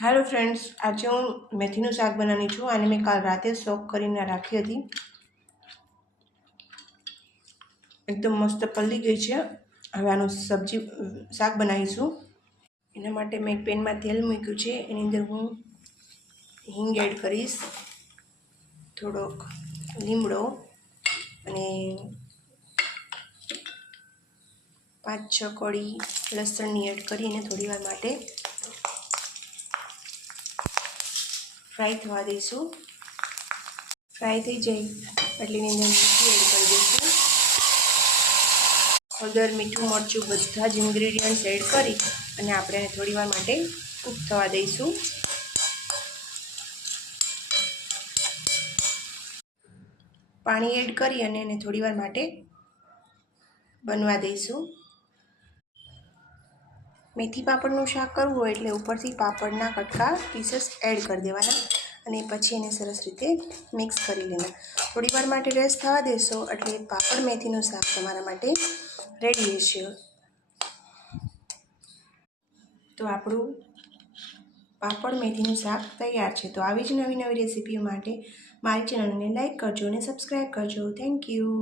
Hello friends, आज हूँ मेथीનું શાક બનાવવાની છું અને મેં કાલ રાતે સોક કરીને રાખી હતી। એકદમ મસ્ત પલળી ગઈ છે। હવે આનું શાક બનાવીશું। એના માટે મેં એક પેનમાં તેલ મૂક્યું છે। એની અંદર હું હિંગ એડ કરીશ, થોડોક લીમડો અને 5-6 કળી લસણની એડ કરીને થોડીવાર માટે ફ્રાય થવા દઈશું। ફ્રાય થઈ જાય એટલે એની અંદર મેથી એડ કરી દઈશું। હળદર, મીઠું, મરચું બધા જ ઇન્ગ્રેડિયન્ટ્સ એડ કરી અને આપણે એને થોડીવાર માટે કૂક થવા દઈશું। પાણી એડ કરી અને એને થોડીવાર માટે બનવા દઈશું। મેથી પાપડનું શાક કરવું હોય એટલે ઉપરથી પાપડના કટકા પીસીસ એડ કરી દેવાના અને પછી એને સરસ રીતે મિક્સ કરી લેના। થોડીવાર માટે રેસ્ટ થવા દેશો એટલે પાપડ મેથીનું શાક તમારા માટે રેડી રહેશે। તો આપણું પાપડ મેથીનું શાક તૈયાર છે। તો આવી જ નવી રેસીપીઓ માટે મારી ચેનલને લાઈક કરજો અને સબસ્ક્રાઈબ કરજો। Thank you.